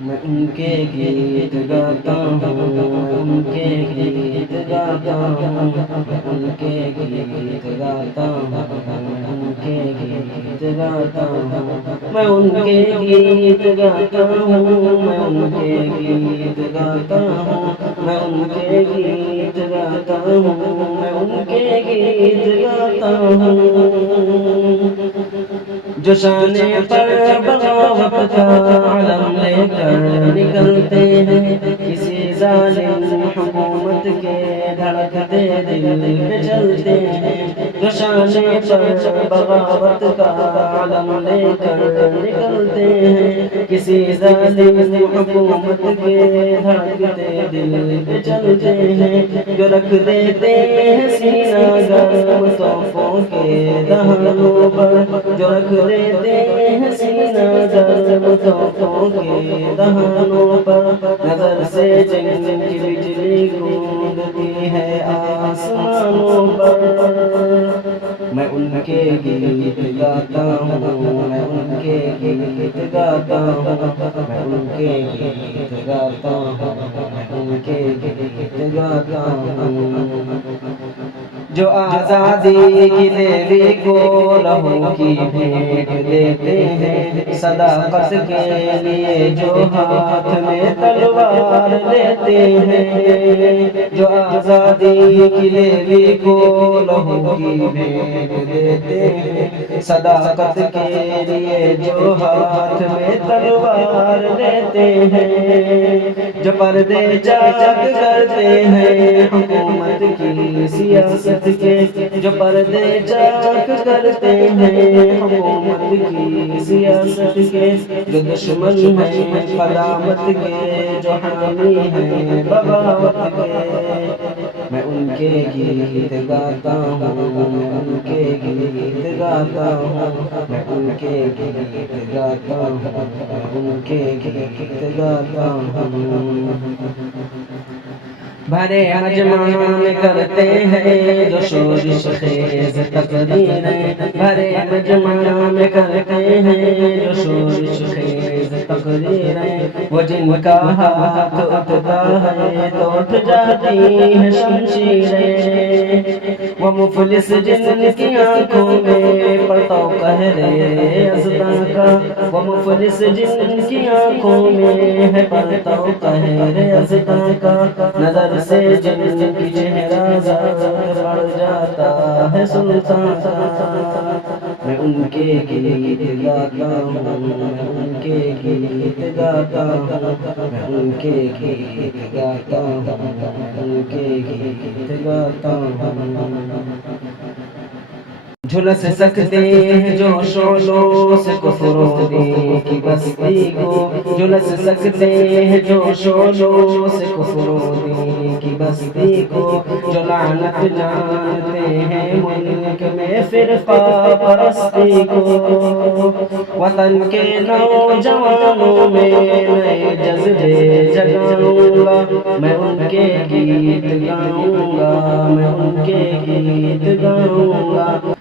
میں ان کے گیت گاتا ہوں، میں ان کے گیت گاتا ہوں، میں ان کے گیت گاتا ہوں، میں ان کے گیت گاتا ہوں، میں ان کے گیت گاتا ہوں، میں ان کے گیت گاتا ہوں، میں ان کے گیت گاتا ہوں، میں ان کے گیت گاتا ہوں۔ جو شان پر بغاوت کا علم لے کر نکلتے ہیں، کسی ظالم حکومت کے دھڑکتے دل پہ چلتے ہیں۔ جو شان پر بغاوت کا علم لے کر نکلتے ہیں، کسی ظالم حکومت کے دھڑکتے دل پہ چلتے ہیں۔ جو رکھ دیتے ہیں سینہ گرم توفوں کے دہانوں پر، جو رکھ دیتے ہیں سینہ گرم توفوں کے دہانوں پر، نظر سے جنگ کی بجلی گونجتی ہے آسمانوں پر۔ میں ان کے گیت گاتا ہوں، میں ان کے گیت گاتا ہوں، میں ان کے گیت گاتا ہوں، میں ان کے گیت گاتا ہوں۔ جو آزادی کی دیوی کو لہو کی بھیٹ دیتے ہیں، صداقت کے لیے جو ہاتھ میں تلوار لیتے ہیں۔ جو آزادی کی دیوی کو لہو کی بھیٹ دیتے ہیں، صداقت کے لیے جو ہاتھ میں تلوار لیتے ہیں۔ جو پردے چاک کرتے ہیں حکومت کی سیاست کے، جو پردے چاک کرتے ہیں حکومت کی سیاست کے، جو دشمن ہیں قیامت کے، جو حامی ہیں بغاوت کے۔ میں ان کے گیت گاتا ہوں، میں ان کے گیت گاتا ہوں، میں ان کے گیت گاتا ہوں، میں ان کے گیت گاتا ہوں۔ بھرے مجمع میں کرتے ہیں جو شورش خیز تقریریں، بھرے مجمع میں کرتے ہیں جو شورش خیز تقریریں، وہ جن کا ہاتھ اٹھتا ہے تو اٹھ جاتی ہیں شمشیریں، وہ مفلس جن کی آنکھوں میں پڑتا قہر ازداں کا، وہ مفلس جن کی آنکھوں میں ہے پڑتا قہر ازداں کا، نظر سے جن کی چہرہ زرد پڑ جاتا ہے سلطان کا۔ میں ان کے گیت گاتا ہوں، میں ان کے گیت گاتا ہوں، میں ان کے گیت گاتا ہوں، میں ان کے گیت گاتا ہوں۔ جھلس سکتے ہیں جو شعلوں سے کفر و دین کی بستی کو، جھلس سکتے ہیں جو شعلوں سے کفر و دین کی بستی کو، جو لعنت جانتے ہیں ملک میں فرقہ پرستی کو، وطن کے نوجوانوں میں نئے جذبے جگاؤں گا، میں ان کے گیت گاؤں گا، میں ان کے گیت گاؤں گا۔